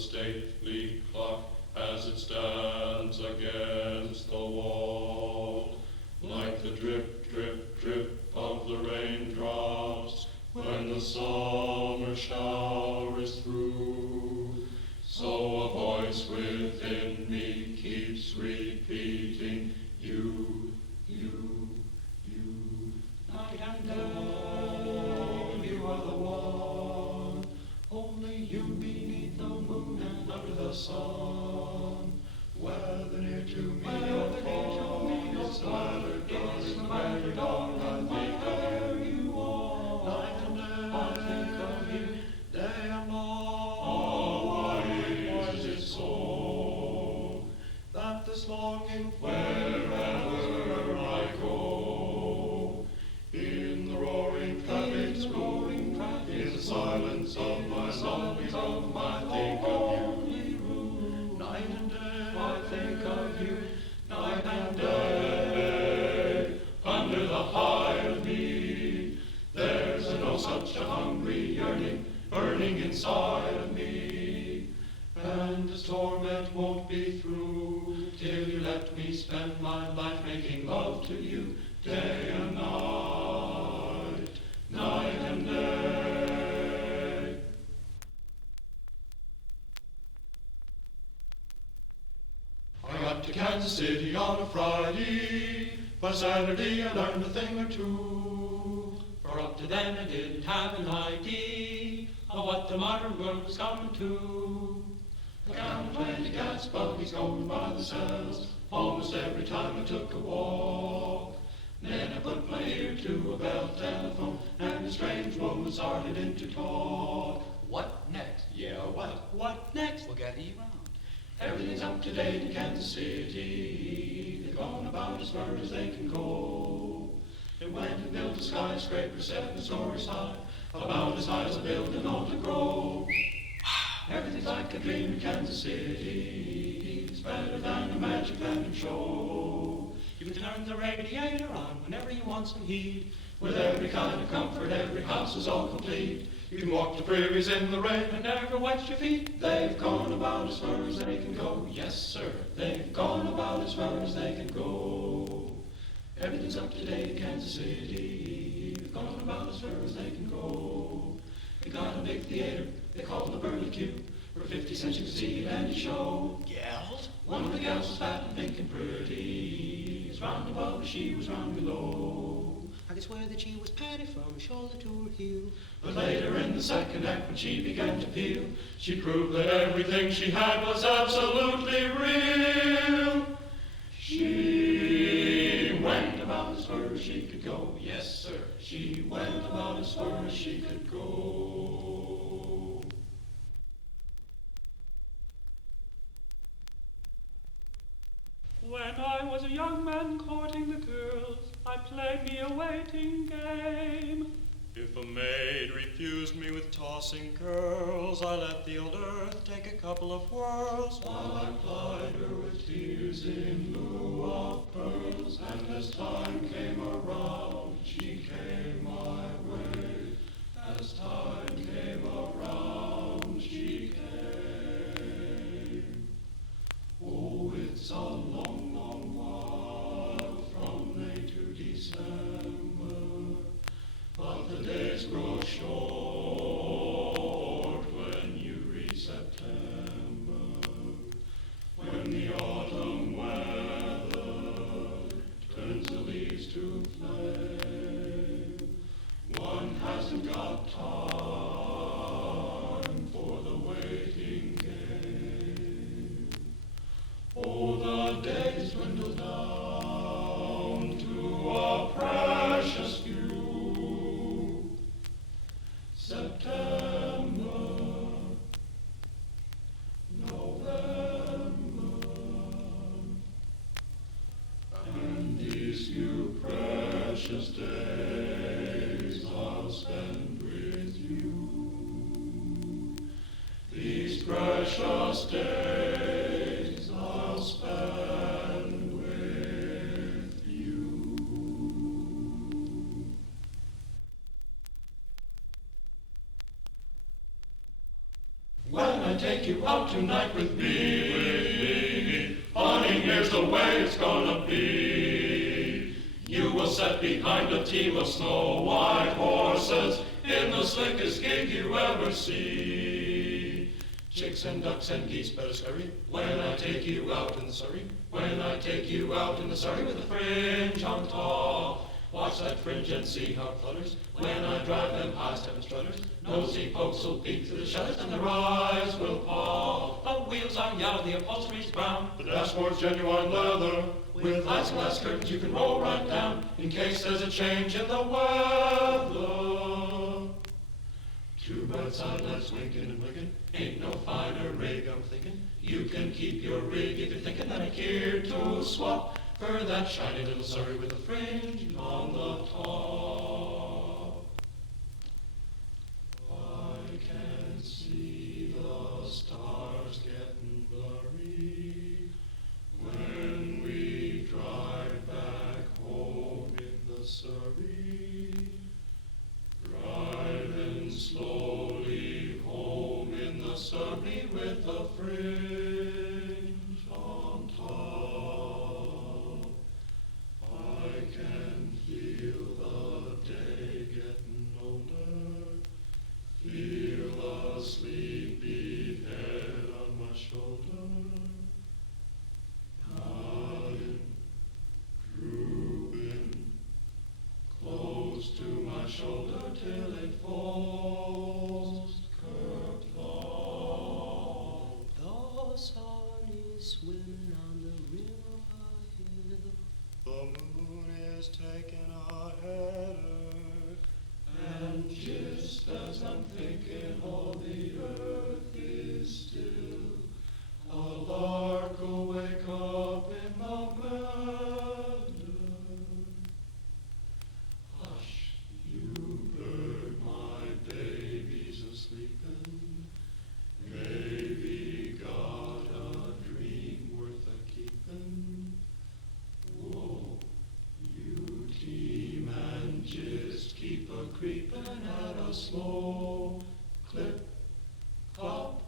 the stately clock as it stands against the wall, like the drip, drip, drip of the raindrops when the summer shower is through. So a voice within me keeps repeating, you, you, you. Night and day, you are the one, only you beneath the moon and under the sun. Whether near to me or far, it's the matter, darling, I think of you are. Night and day, I think of you, day and night. Oh, why is it so that this longing wherever I go, in the roaring traffic, in the silence of my longings, I think of you. Night and day, I think of you. Night and day, under the hide of me, there's no such a hungry yearning burning inside of me. And this torment won't be through till you let me spend my life making love to you, day and night, night and day. I got to Kansas City on a Friday. By Saturday I learned a thing or two, for up to then I didn't have an idea of what the modern world was coming to. I counted 20 gas buggies going by themselves almost every time I took a walk. Then I put my ear to a bell telephone, and a strange woman started into talk. What next? Yeah, what next? We'll gather you round. Everything's up to date in Kansas City. They've gone about as far as they can go. They went and built a skyscraper 7 stories high, about as high as a building ought to grow. Everything's like a dream in Kansas City. It's better than a magic lantern show. You can turn the radiator on whenever you want some heat. With every kind of comfort, every house is all complete. You can walk the prairies in the rain and never wet your feet. They've gone about as far as they can go. Yes, sir. They've gone about as far as they can go. Everything's up to date in Kansas City. They've gone about as far as they can go. They got a big theater they call the Burley Cube. For 50 cents you can see any show. Gals? One of the gals was fat and pink and pretty. As round above as she was round below. I could swear that she was Patty from shoulder to her heel. But later in the second act when she began to peel, she proved that everything she had was absolutely real. She went about as far as she could go. Yes, sir. She went about as far as she could go. When I was a young man courting the girls, I played me a waiting game. If a maid refused me with tossing curls, I let the old earth take a couple of whirls, while I plied her with tears in lieu of pearls. And as time came around, she came my way. As time came around, she came. Oh, it's a long, long while from May to December, but the days grow short when you reach September, when the autumn weather turns the leaves to flame. One hasn't got time for the waiting game. Oh, the days dwindle down to a precious few. September, November, and these few precious days I'll spend with you. These precious days I'll spend with you. When I take you out tonight with me. Honey, here's the way it's gonna be. You will sit behind a team of snow-white horses in the slickest gig you ever see. Chicks and ducks and geese better scurry when I take you out in the Surrey. When I take you out in the Surrey with a fringe on top. Watch that fringe and see how it flutters when I drive them high-stepping strutters. Nosy pokes will peek through the shutters and their eyes will pop. The wheels are yellow, the upholstery's brown. The dashboard's genuine leather. With lights and glass curtains you can roll right down in case there's a change in the weather. Two bright side lights winking and blinking. Ain't no finer rig, I'm thinking. You can keep your rig if you're thinking that I'm here to swap for that shiny little Surrey with a fringe on the top. I can see the stars getting blurry when we drive back home in the Surrey. Driving slowly home in the Surrey with a fringe on top. I can feel the day getting older, feel a sleepy head on my shoulder, nodding, drooping, close to my shoulder till it falls kerplop. The sun is swimming on the rim of a hill. The moon is taking a header, and just as I'm thinking all the earth is still, a lark will wake up in the meadow. Hush, you bird, my baby's a-sleepin'. Baby got a dream worth a-keepin'. Whoa, you team and just keep a-creepin' at a slow clip, clop.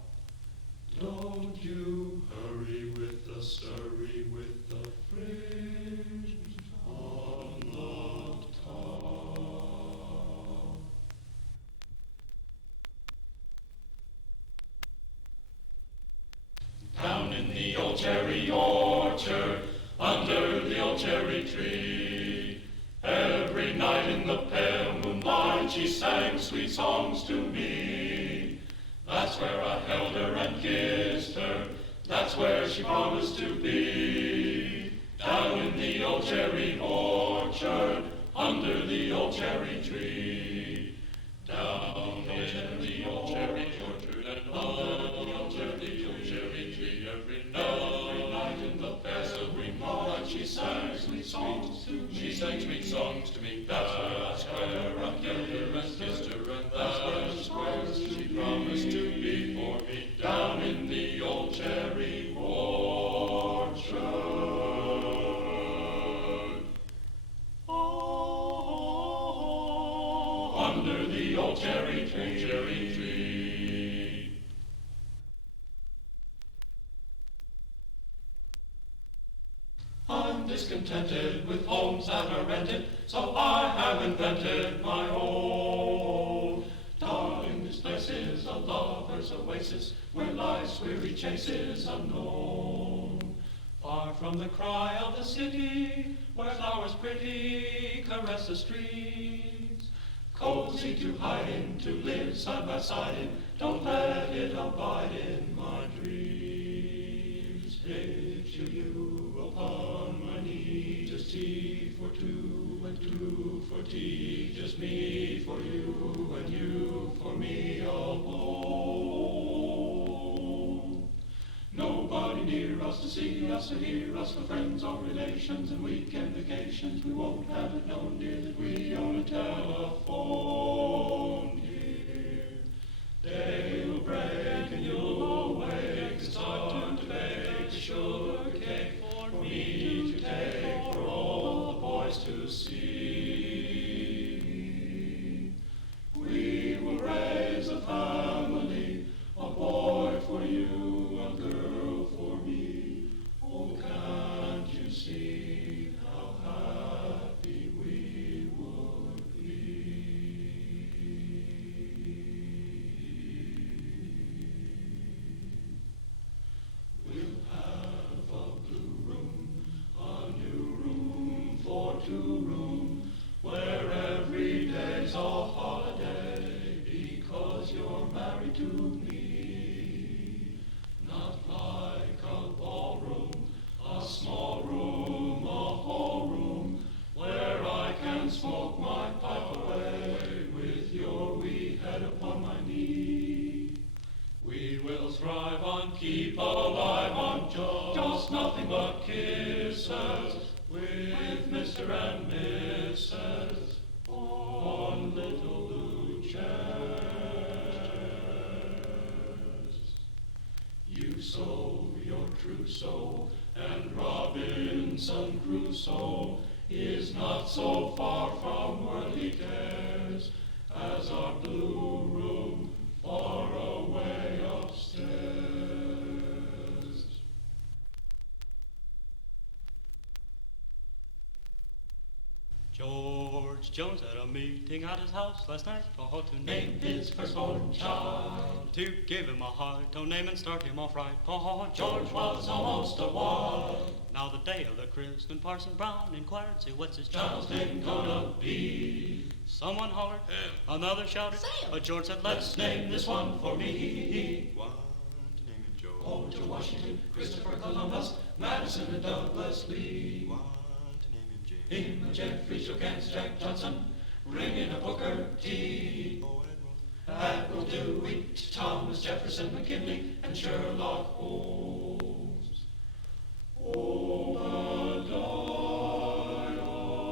Don't you hurry with the Surrey with the fringe on the top. Down in the old cherry orchard, under the old cherry tree, every night in the pale moonlight she sang sweet songs to me. That's where I held her and kissed her, that's where she promised to be. Down in the old cherry orchard, under the old cherry tree. Down in the old cherry orchard and under the old cherry tree, every night in the pale moonlight she sang sweet songs to me. She sang sweet songs to me. That's where I held her and kissed her, and that's where she promised to be for me. Down in the old cherry orchard, under the old cherry tree. I'm discontented with homes that are rented, so I have invented my own. Darling, this place is a lover's oasis, where life's weary chase is unknown. Far from the cry of the city, where flowers pretty caress the streets. Cozy to hide in, to live side by side in, don't let it abide in my dreams. Picture you upon my knee, just tea for two and two for tea, just me for you and you for me alone. Nobody near us to see us, to hear us, for friends or relations and weekend vacations. We won't have it known, dear, that we own a telephone here. Day will break and you'll awake and start to bake a sugar cake for me to take, for all the boys to see. We will raise a family, a boy for you keep alive on just nothing but kisses with Mr. and Mrs. on little blue chairs. You sow your trousseau, and Robinson Crusoe is not so far from worldly cares as our blue room far away upstairs. George Jones had a meeting at his house last night to Name his firstborn child, to give him a high tone name and start him off right. George was almost a wild. Now the day of the christening, Parson Brown inquired, say what's his Child's name gonna be? Someone hollered, another shouted, but George said, Let's name this one for me. One to name him George. Oh, George Washington, Christopher Columbus, Madison and Douglas Lee. One to name him James. Him, Jeffries, Jogansett, Jack Johnson, ringing a Booker T. Oh, Admiral. Admiral Dewey, Thomas Jefferson, McKinley, and Sherlock Holmes.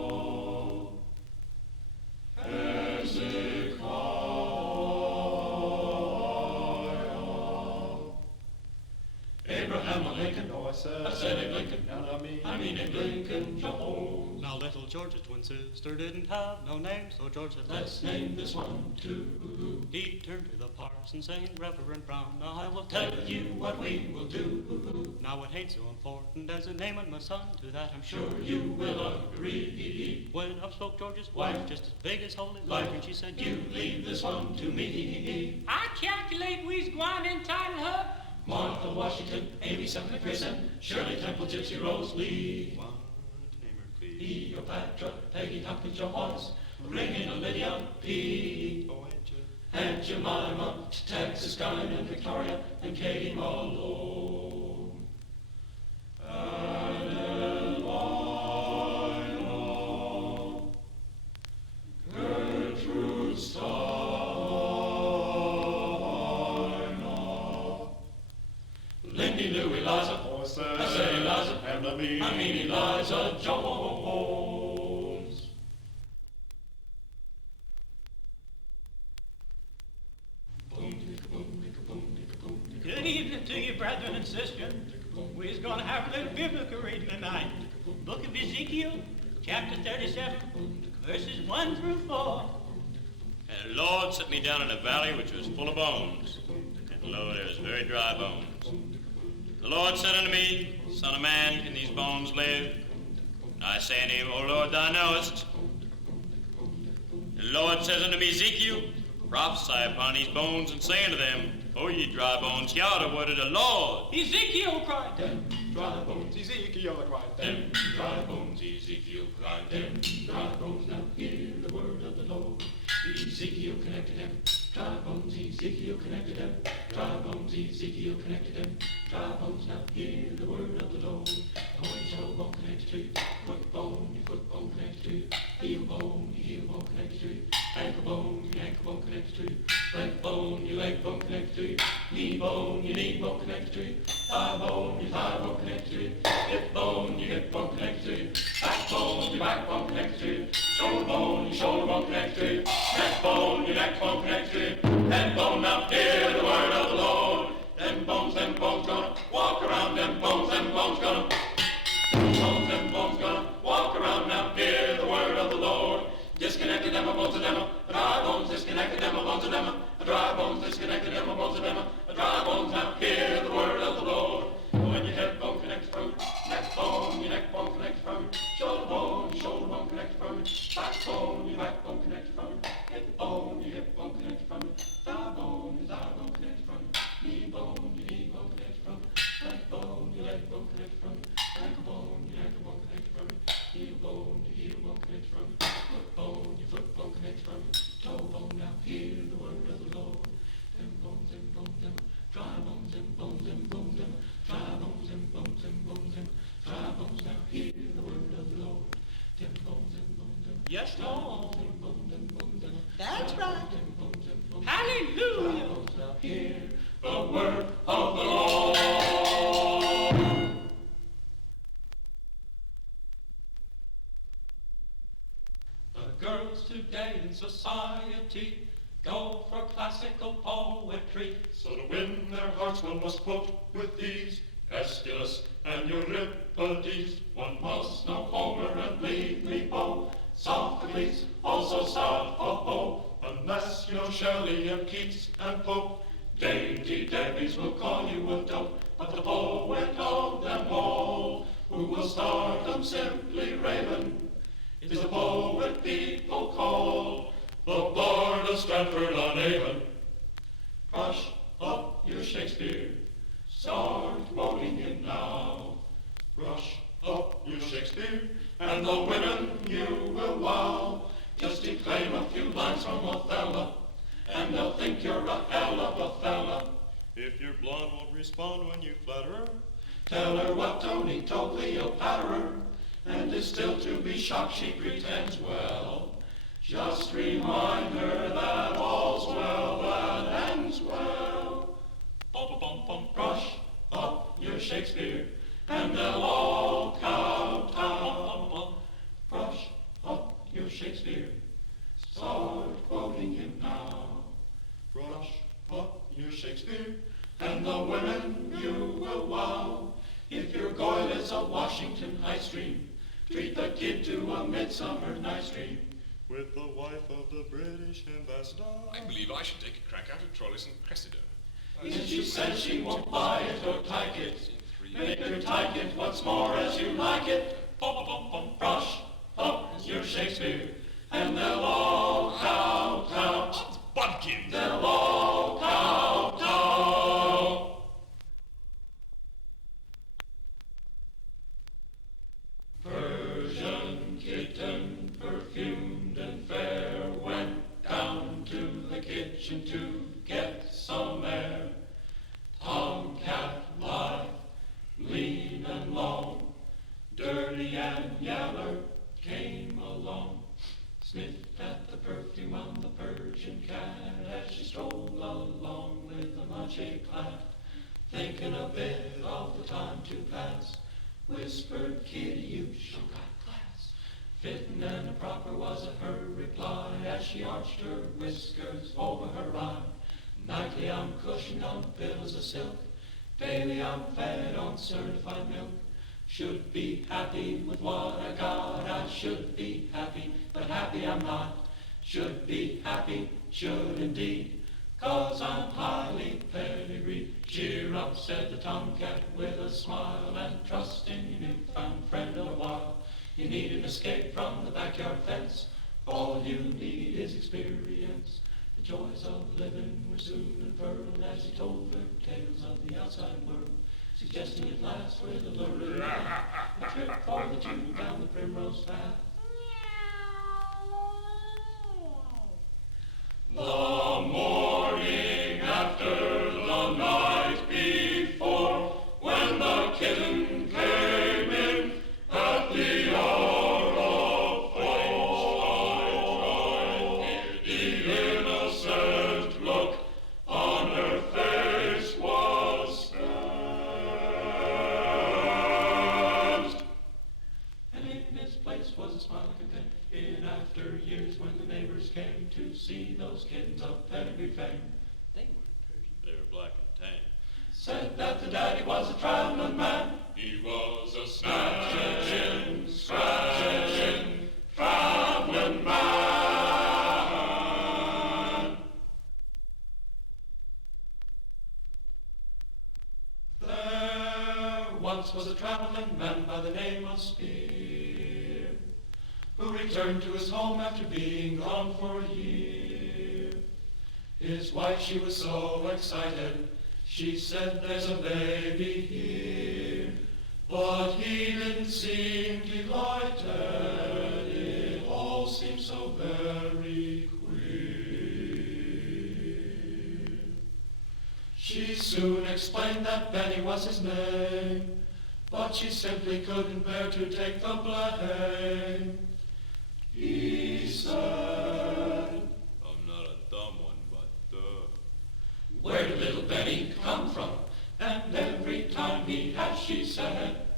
Obadiah, Hezekiah, Abraham Lincoln. No, I said. I said Abe Lincoln. No, not me. I mean Abe Lincoln Jones. Now little George's twin sister didn't have no name, so George said, Let's name this one too. He turned to the parson saying, Reverend Brown, now I will Tell you what we will do. Now it ain't so important as a naming my son, to that I'm sure. Sure you will agree. When up spoke George's wife, just as big as holy life, and she said, You leave this one to me. I calculate we's gwine entitle her. Martha Washington, Amy Sumner Pearson, Shirley Temple, Gypsy Rose Lee, one to name her Cleopatra, Peggy Tompkins Jones, ringing Lydia P. Oh, ain't you? And Jemima, Texas Skyline and Victoria, and Katie Malone. And Elvira, Gertrude Steiner, Lindy Lou Eliza, Oh, I I said Eliza, And not me. I mean Eliza Jones. Good evening to you, brethren and sisters. We're going to have a little biblical reading tonight. Book of Ezekiel, chapter 37, verses 1 through 4. And the Lord set me down in a valley which was full of bones, and lo, there was very dry bones. The Lord said unto me, Son of man, can these bones live? And I say unto him, O Lord, thou knowest. And the Lord says unto me, Ezekiel, prophesy upon these bones, and say unto them, O ye dry bones, hear the word of the Lord. Ezekiel cried, Them dry bones, Ezekiel cried. them dry bones, Ezekiel cried. Them dry bones, now hear the word of the Lord. Ezekiel connected them. Dry bones, Ezekiel connected them. Dry bones, Ezekiel connected them. Dry bones, now hear the word of the Lord. Oh, your toe bone connected to you. Foot bone, your foot bone connected to you. Heel bone, your heel bone connected to you. Ankle bone, your ankle bone connected to you. Leg bone, your leg bone connected to you. Knee bone, your knee bone connected to you. Thigh bone, your thigh bone connected to you. Hip bone, your hip bone connected to you. Back bone, your back bone connected to you. Shoulder bone, your shoulder bone connected to you. Neck bone, your neck bone connected to you. Head bone, now hear the word of the Lord. Them bones gonna walk around. Them bones gonna walk around. Now hear the word of the Lord. Disconnected them, bones of them. Dry bones, disconnected them, bones of them. Dry bones, disconnected them, bones of them. Dry bones, now hear the word of the Lord. When your head bone connected from your neck bone connected from your shoulder bone connected from your back bone connected from your hip bone connected from your thigh bone connected from your knee bone connected from your leg bone connected from your ankle bone connected from your heel bone connected from your foot bone connected from your toe bone. Now hear the word of the Lord. Them bones, dry bones, them bones, dry bones, dry bones. Now hear the word of the Lord. Them bones, Yes, Lord. That's right. Hallelujah. now hear the word of the Lord. society go for classical poetry. So to win their hearts one must quote with these Aeschylus and Euripides. One must know Homer and Lillipo, Sophocles, also Sappho. Unless you know Shelley and Keats and Pope, dainty Debbie's will call you a dope. But the poet of them all, who will stardom simply Raven, is the poet people call the Bard of Stratford-on-Avon. Brush up your Shakespeare, start quoting him now. Brush up your Shakespeare, and the women you will wow. Just declaim a few lines from Othello, and they'll think you're a hell of a fella. If your blonde won't respond when you flatter her, Tell her what Tony told Cleopatra, and is still to be shocked she pretends well. Just remind her that all's well that ends well. Brush up your Shakespeare, and they'll all kowtow. Brush up your Shakespeare, start quoting him now. Brush up your Shakespeare, and the women you will wow. If your goil is a Washington High Stream, treat the kid to a Midsummer Night's Dream. with the wife of the British ambassador. I believe I should take a crack out of Troilus and Cressida. And she says she won't buy it or take it. Make her take it once more as you like it. Brush up your Shakespeare, and they'll all kowtow. Bodkin! They'll all kowtow. Persian kitten, perfumed and fair, went down to the kitchen to get some air. Tomcat lithe, lean and long, dirty and yaller, came along. Sniffed at the perfume on the Persian cat as she strolled along with a much eclat, thinking a bit of the time to pass. Whispered, kitty, you sure got class. Fitting and proper was her reply as she arched her whiskers over her eye. Nightly I'm cushioned on pillows of silk, daily I'm fed on certified milk. Should be happy with what I got, I should be happy, but happy I'm not. Should be happy, should indeed, 'cause I'm highly pedigreed. Cheer up, said the tomcat with a smile, and trust in your newfound friend a while. You need an escape from the backyard fence, all you need is experience. The joys of living were soon unfurled as he told her tales of the outside world, suggesting at last with a lure a trip for the two down the primrose path. The morning after the night before, when the kitten came in at the hour of 4, the innocent look on her face was stamped, and in its place was a smile content. In after years, when the neighbors came to see those kittens of pedigree fame, They weren't Persian. They were black and tan. said that the daddy was a traveling man. He was a snatching, scratching, traveling man. There once was a traveling man by the name of Spear, who returned to his home after being gone for a year. His wife, she was so excited, she said, "There's a baby here." But he didn't seem delighted, it all seemed so very queer. She soon explained that Benny was his name, but she simply couldn't bear to take the blame. He said, I'm not a dumb one, but "Where did little Benny come from?" And every time he had, she said,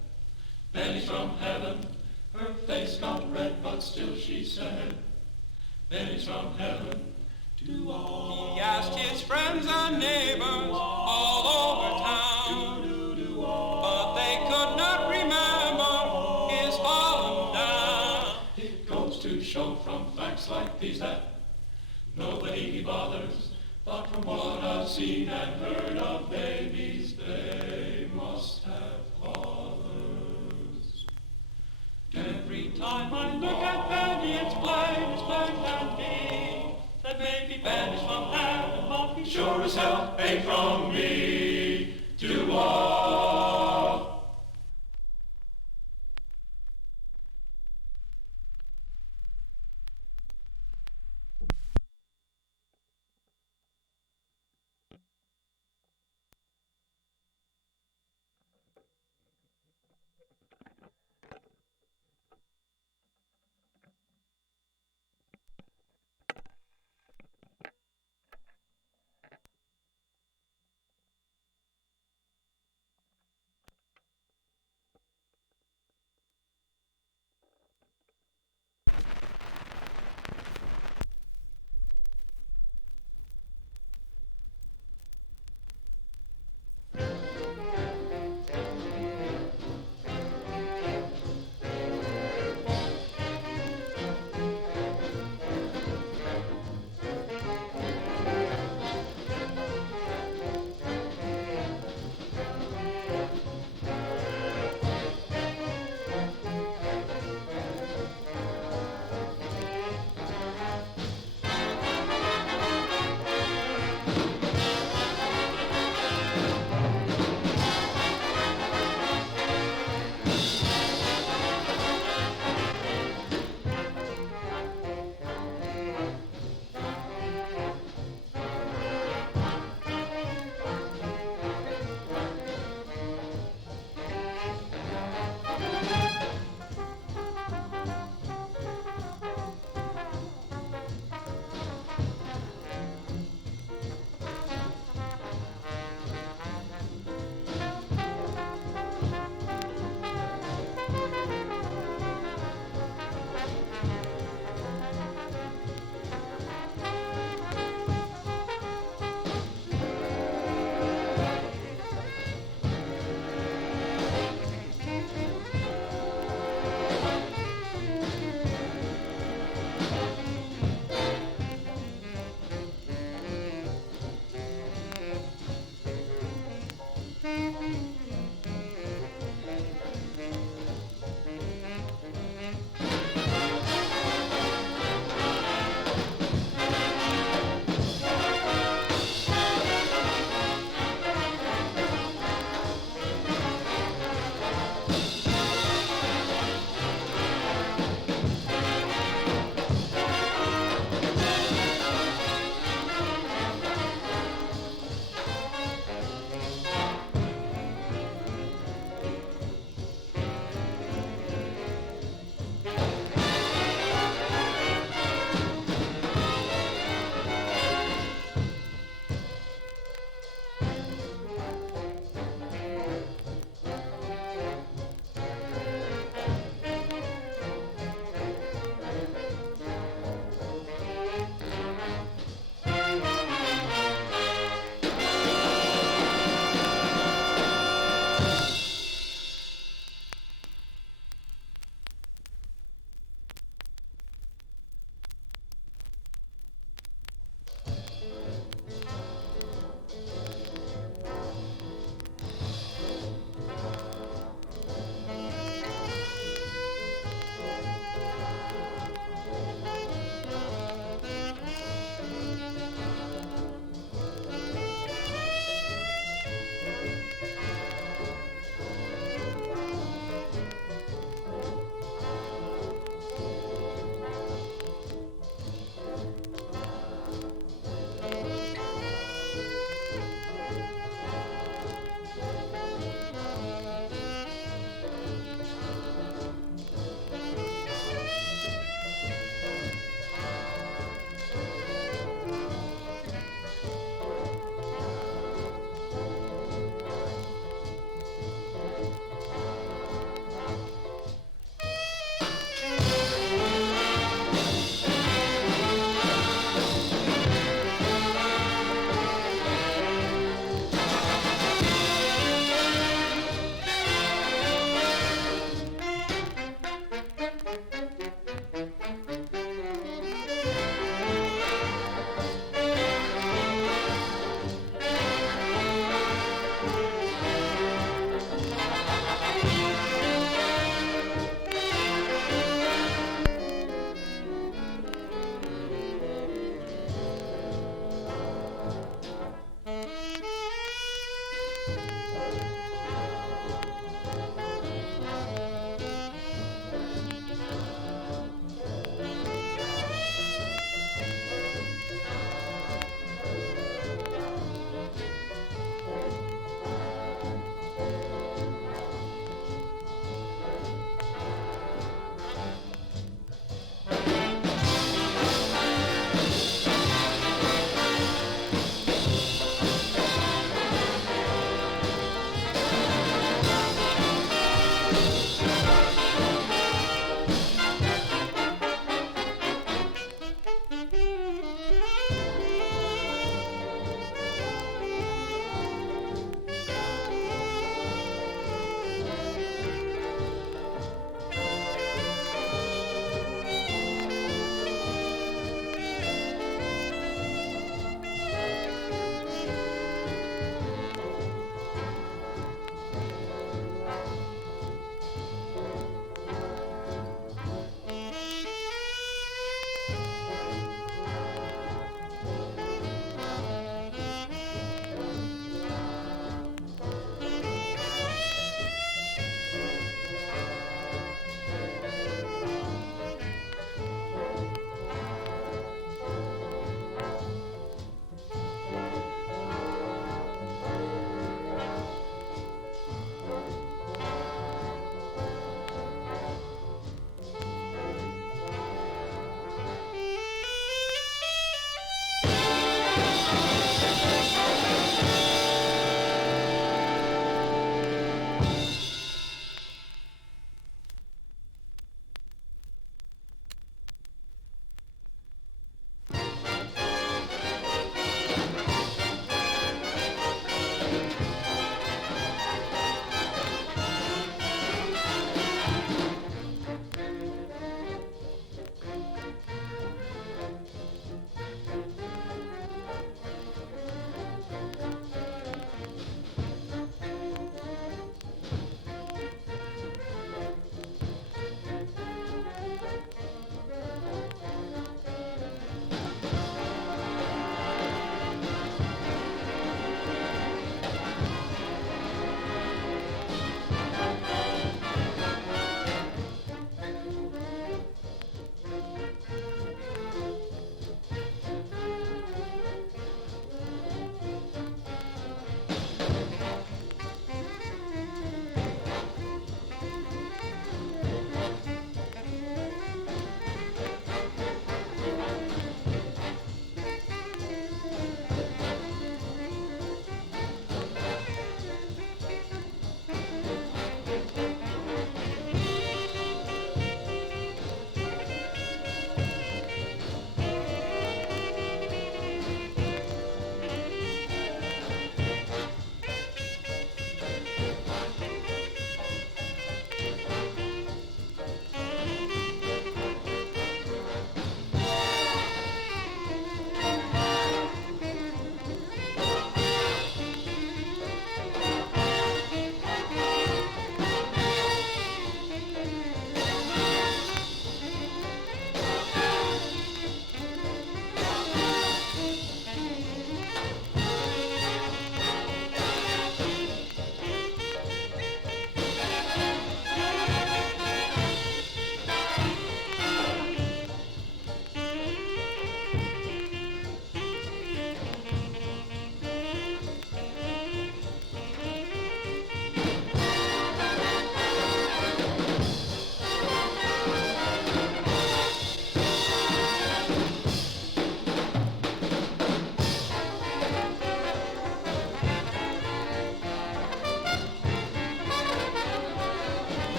"Benny's from heaven." Her face got red, but still she said, banished from heaven to all. He asked his friends and neighbors all over town, but they could not remember his fallen down. It goes to show from facts like these that nobody bothers, but from what I've seen and heard of babies, they must have fathers. Every time I look at Benny, it's plain can be that may be banished from heaven, but he Sure as hell ain't from me.